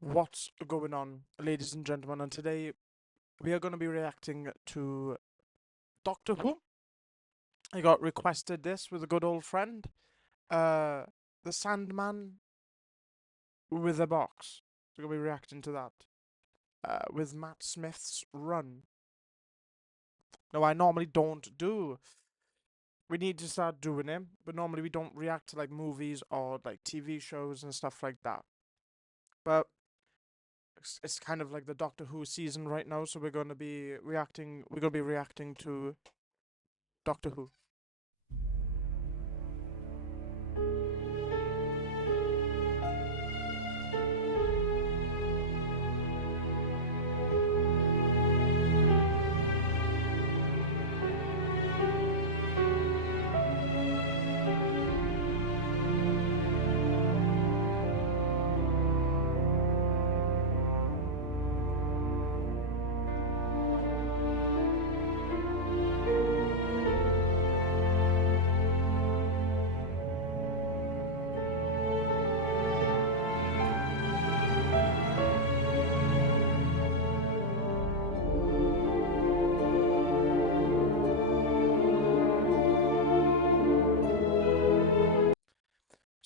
What's going on, ladies and gentlemen? And today we are going to be reacting to Doctor Who. I got requested this with a good old friend, uh, the Sandman with a box. So we're going to be reacting to that with Matt Smith's run. Now, I normally don't do. We need to start doing it, but normally we don't react to like movies or like TV shows and stuff like that. But it's kind of like the Doctor Who season right now, so we're going to be reacting. We're going to be reacting to Doctor Who.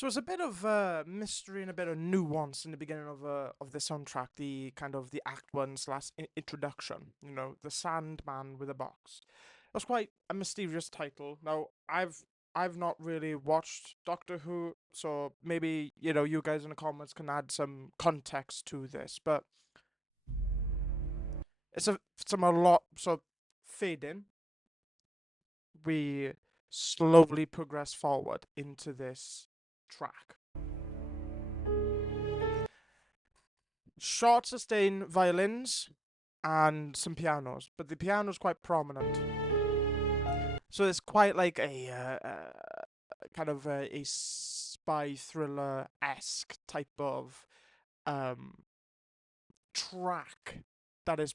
So it's a bit of mystery and a bit of nuance in the beginning of the soundtrack. The kind of the Act One slash introduction. You know, the Sandman with a box. That's quite a mysterious title. Now I've not really watched Doctor Who, so maybe you guys in the comments can add some context to this. But it's a lot. So fade in. We slowly progress forward into this track. Short sustain violins and some pianos, but the piano's quite prominent. So it's quite like a kind of a spy thriller esque type of um, track that is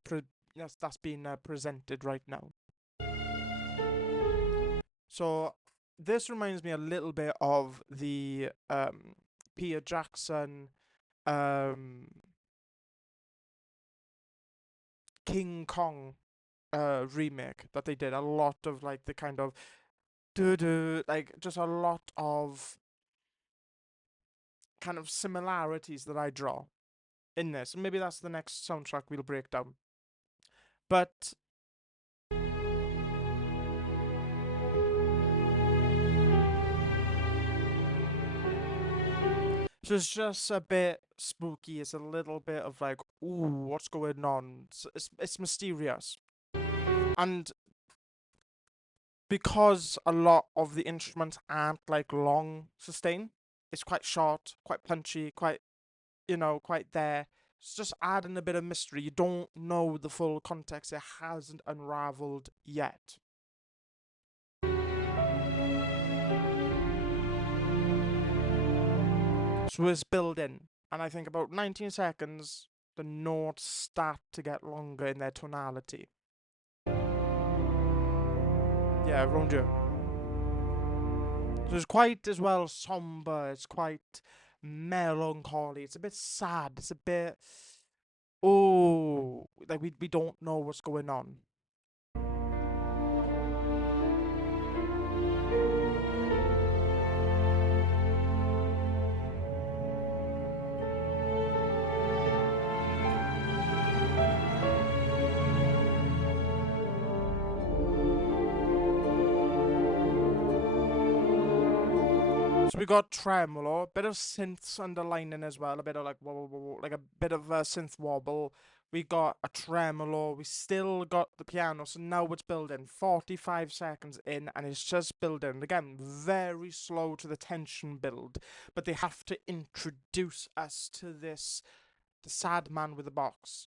that's being presented right now. So this reminds me a little bit of the Peter Jackson um, King Kong remake that they did. A lot of like the kind of like just a lot of kind of similarities that I draw in this. And maybe that's the next soundtrack we'll break down. But so it's just a bit spooky. It's a little bit of like, ooh, what's going on? It's mysterious. And because a lot of the instruments aren't like long sustain, it's quite short, quite punchy, quite there. It's just adding a bit of mystery. You don't know the full context. It hasn't unraveled yet. So it's building, and I think about 19 seconds, the notes start to get longer in their tonality. Yeah, around you. So it's quite as well somber. It's quite melancholy. It's a bit sad. It's a bit like we don't know what's going on. So we got tremolo, a bit of synths underlining as well, a bit of like wobble, like a bit of synth wobble. We got a tremolo. We still got the piano. So now it's building. 45 seconds in, and it's just building. Again, very slow to the tension build, but they have to introduce us to this, the sad man with the box.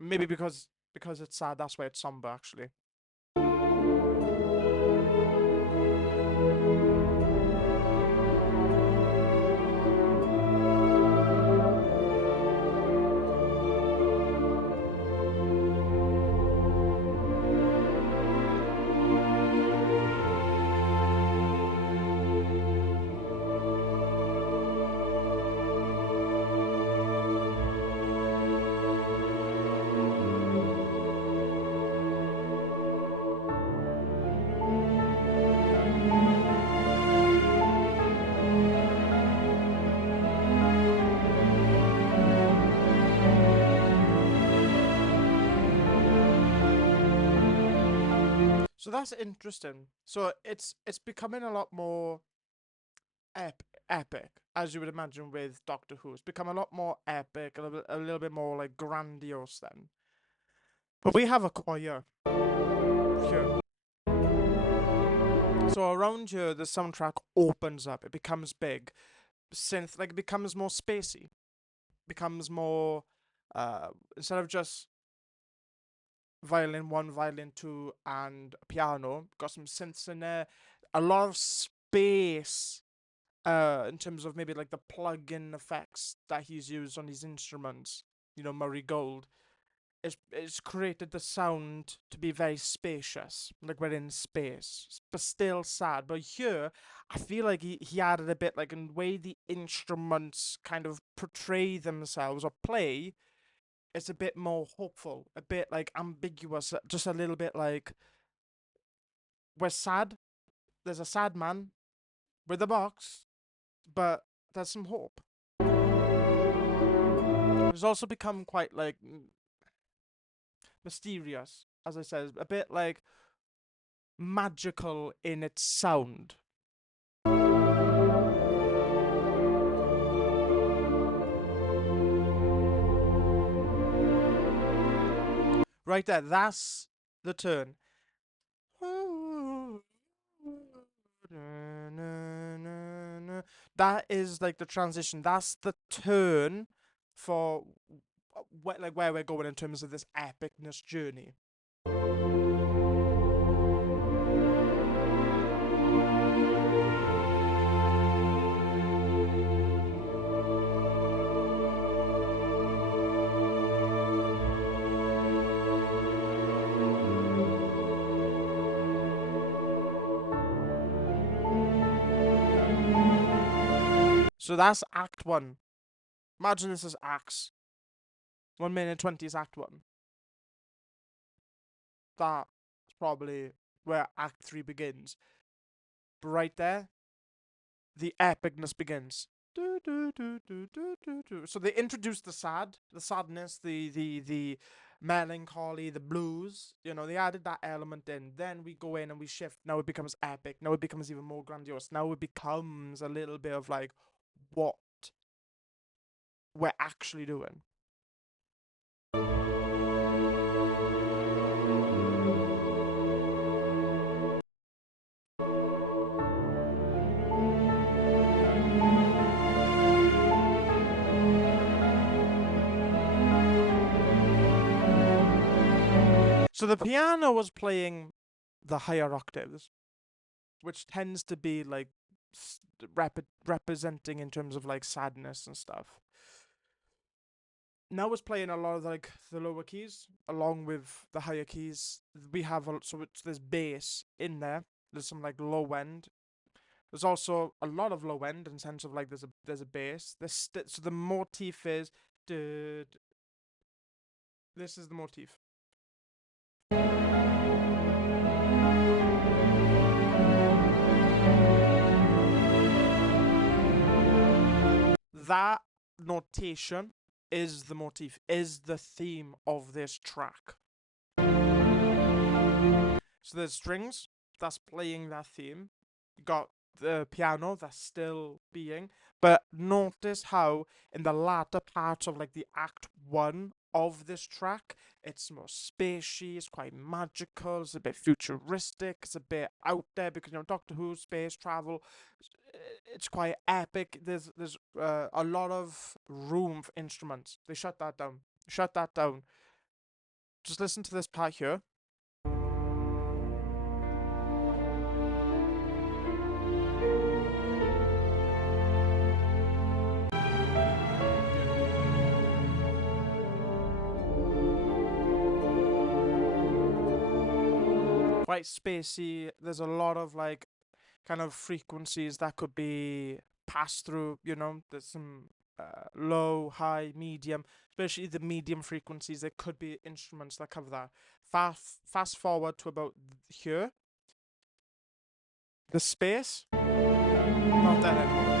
Maybe because it's sad, that's why it's somber actually. So that's interesting. So it's becoming a lot more epic, as you would imagine with Doctor Who. It's become a lot more epic, a little bit more like grandiose then. But we have a choir here. So around here, the soundtrack opens up. It becomes big. Synth, like, it becomes more spacey. Becomes more, instead of just violin 1, violin 2, and piano, got some synths in there. A lot of space, in terms of maybe like the plug-in effects that he's used on these instruments. You know, Murray Gold. It's created the sound to be very spacious, like we're in space, but still sad. But here, I feel like he added a bit, like, in the way the instruments kind of portray themselves or play, it's a bit more hopeful, a bit like ambiguous, just a little bit like, we're sad. There's a sad man with a box, but there's some hope. It's also become quite like mysterious, as I said, a bit like magical in its sound. Right there, that's the turn. That is like the transition. That's the turn for where we're going in terms of this epicness journey. So that's Act 1. Imagine this as acts. 1 minute 20 is Act 1. That's probably where Act 3 begins. But right there, the epicness begins. So they introduce the sadness, the melancholy, the blues. You know, they added that element in. Then we go in and we shift. Now it becomes epic. Now it becomes even more grandiose. Now it becomes a little bit of like what we're actually doing. So the piano was playing the higher octaves, which tends to be like representing in terms of like sadness and stuff. Now it's playing a lot of like the lower keys along with the higher keys. We have so there's bass in there. There's some like low end. There's also a lot of low end in the sense of like there's a bass. So the motif is this is the motif. That notation is the motif, is the theme of this track. So there's strings that's playing that theme. You got the piano that's still being, but notice how in the latter part of like the Act 1 of this track, it's more spacey, it's quite magical, it's a bit futuristic, it's a bit out there because, you know, Doctor Who, space travel, it's quite epic. There's a lot of room for instruments. They shut that down. Shut that down. Just listen to this part here. Quite spacey. There's a lot of like kind of frequencies that could be passed through, you know. There's some low, high, medium, especially the medium frequencies. There could be instruments that cover that. Fast forward to about here. The space, not that anymore.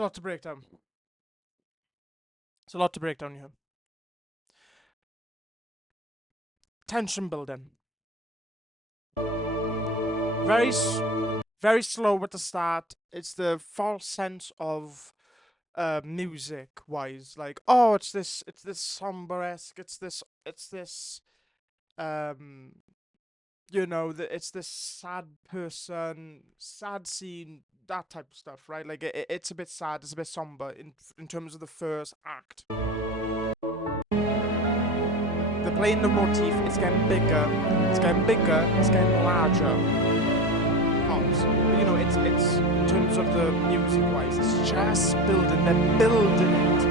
a lot to break down. It's a lot to break down here. Tension building. Very slow at the start. It's the false sense of music wise, like, oh, it's this somber-esque, it's this it's this sad person, sad scene, that type of stuff, right? Like it's a bit sad, it's a bit somber in terms of the first act. They're playing the motif, it's getting bigger, it's getting larger. Hops. But it's in terms of the music wise, it's just building, they're building it.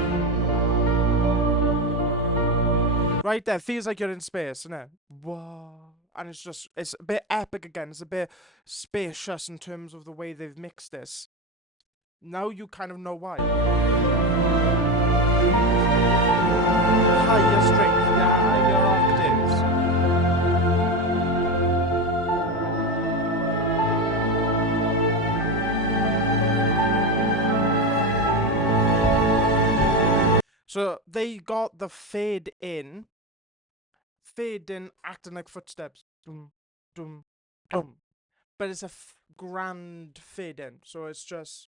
Right there, feels like you're in space, isn't it? Whoa. And it's a bit epic again, it's a bit spacious in terms of the way they've mixed this. Now you kind of know why. Higher strength, higher octaves. So they got the fade in acting like footsteps. Dum, dum, dum. But it's a grand fade in. So it's just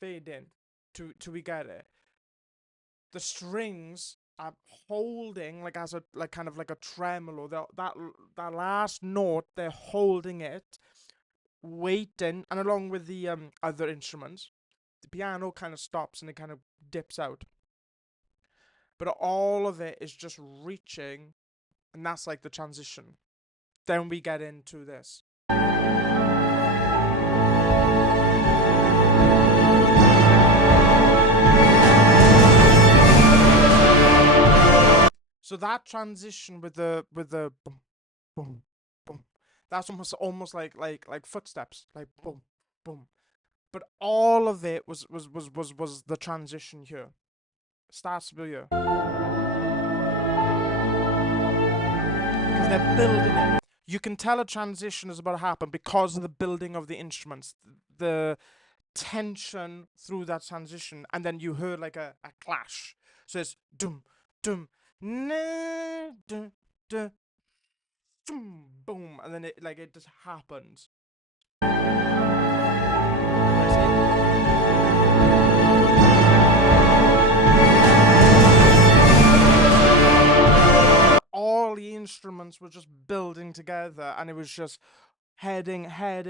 fade in till we get it. The strings are holding like as a kind of like a tremolo. That last note, they're holding it, waiting, and along with the other instruments, the piano kind of stops and it kind of dips out. But all of it is just reaching, and that's like the transition. Then we get into this. So that transition with the boom, boom, boom, that's almost like footsteps, like boom, boom. But all of it was the transition here. Starts to be here. Because they're building it. You can tell a transition is about to happen because of the building of the instruments, the tension through that transition, and then you heard like a clash. So it's dum, dum, na, dum, dum, dum, boom, and then it just happens. All the instruments were just building together, and it was just heading, hold,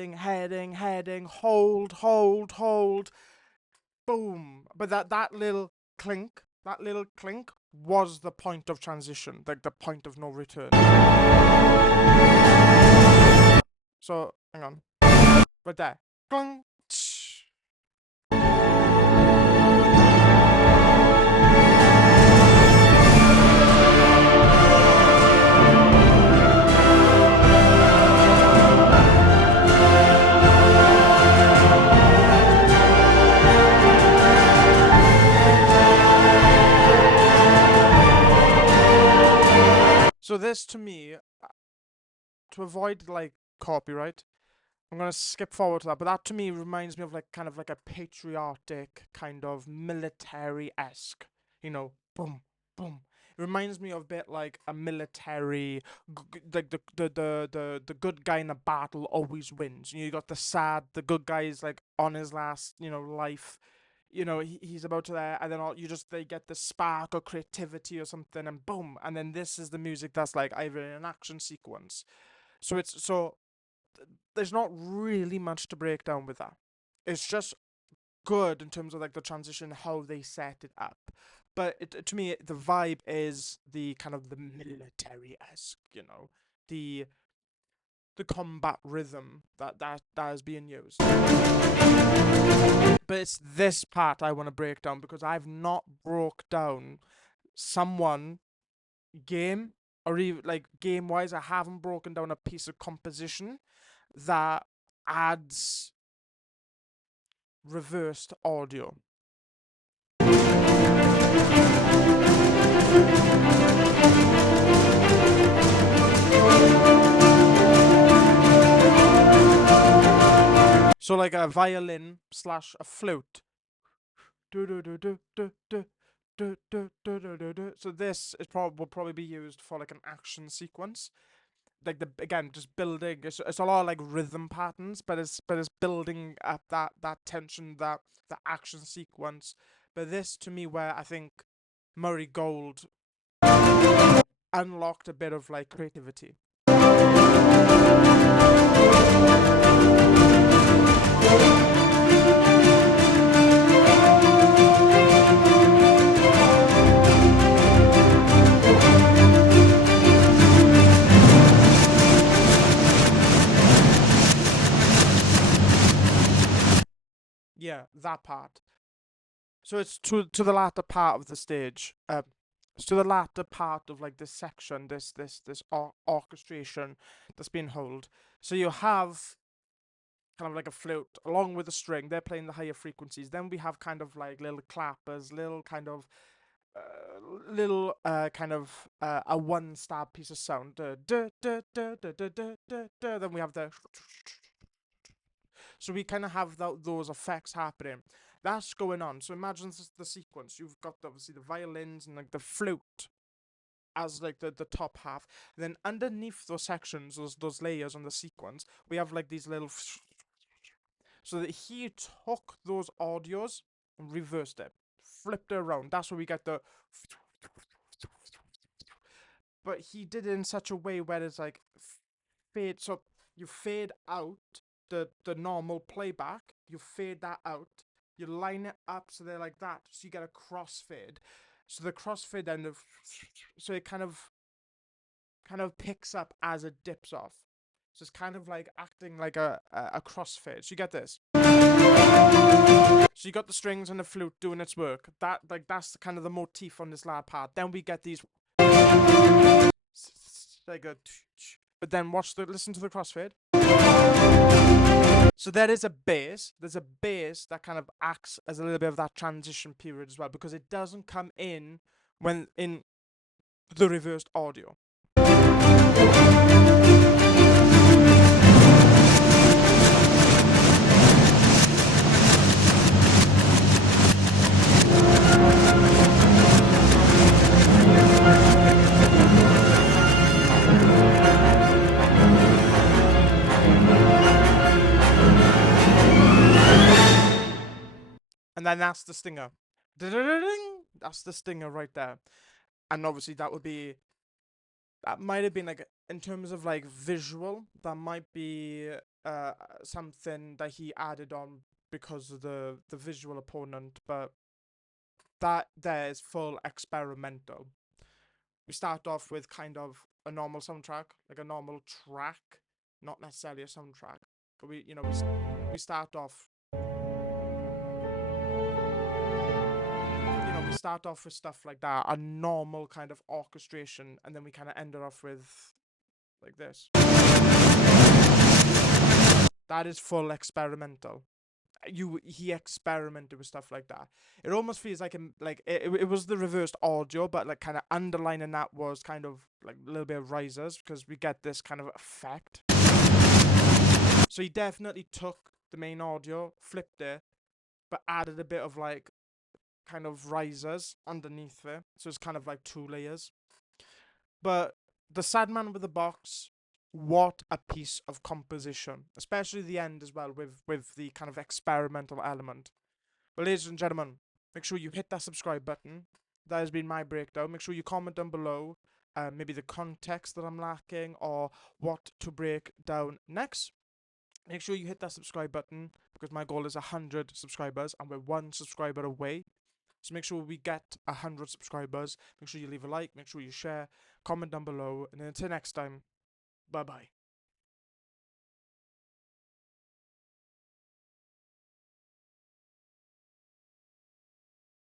boom. But that little clink was the point of transition, like the point of no return. So, hang on. Right there. Clunk. So this, to me, to avoid like copyright, I'm gonna skip forward to that. But that to me reminds me of like kind of like a patriotic kind of military-esque, boom, boom. It reminds me of a bit like a military, like the good guy in a battle always wins. You got the good guy is like on his last life. He's about to there, and then they get the spark or creativity or something, and boom, and then this is the music that's like either in an action sequence. So there's not really much to break down with that. It's just good in terms of like the transition, how they set it up. But to me, the vibe is the kind of the military-esque, the combat rhythm that is being used. But it's this part I want to break down, because I've not broke down someone game, or even like game wise, I haven't broken down a piece of composition that adds reversed audio. So like a violin / a flute. So this is will probably be used for like an action sequence. Like again, just building. It's a lot of like rhythm patterns, but it's building up that tension, that action sequence. But this to me, where I think Murray Gold unlocked a bit of like creativity. Yeah, that part. So it's to the latter part of the stage. It's to the latter part of like this section, this orchestration that's been held. So you have kind of like a flute along with a string. They're playing the higher frequencies. Then we have kind of like little clappers, little kind of a one stab piece of sound. Then we have the so we kind of have those effects happening. That's going on. So imagine the sequence. You've got obviously the violins and like the flute as like the top half. And then underneath those sections, those layers on the sequence, we have like these little. So that he took those audios and reversed it, flipped it around. That's where we get the. But he did it in such a way where it's like fade. So you fade out the normal playback. You fade that out. You line it up so they're like that. So you get a crossfade. So the crossfade then so it kind of picks up as it dips off. So it's kind of like acting like a crossfade. So you get this. So you got the strings and the flute doing its work. That's kind of the motif on this last part. Then we get these like a but then listen to the crossfade. So there is a bass. There's a bass that kind of acts as a little bit of that transition period as well, because it doesn't come in when in the reversed audio. And then that's the stinger. That's the stinger right there. And obviously that might have been like, in terms of like visual, that might be something that he added on because of the visual opponent, but that there is full experimental. We start off with kind of a normal soundtrack, like a normal track, not necessarily a soundtrack, but we start off. We start off with stuff like that, a normal kind of orchestration, and then we kind of end it off with like this. That is full experimental. He experimented with stuff like that. It almost feels like it was the reversed audio, but like kind of underlining that was kind of like a little bit of risers, because we get this kind of effect. So he definitely took the main audio, flipped it, but added a bit of like kind of risers underneath it. So it's kind of like two layers. But the Sad Man with the Box, what a piece of composition, especially the end as well, with the kind of experimental element. Well, ladies and gentlemen, make sure you hit that subscribe button. That has been my breakdown. Make sure you comment down below maybe the context that I'm lacking or what to break down next. Make sure you hit that subscribe button, because my goal is 100 subscribers and we're one subscriber away. So make sure we get 100 subscribers. Make sure you leave a like, make sure you share, comment down below, and until next time, bye bye.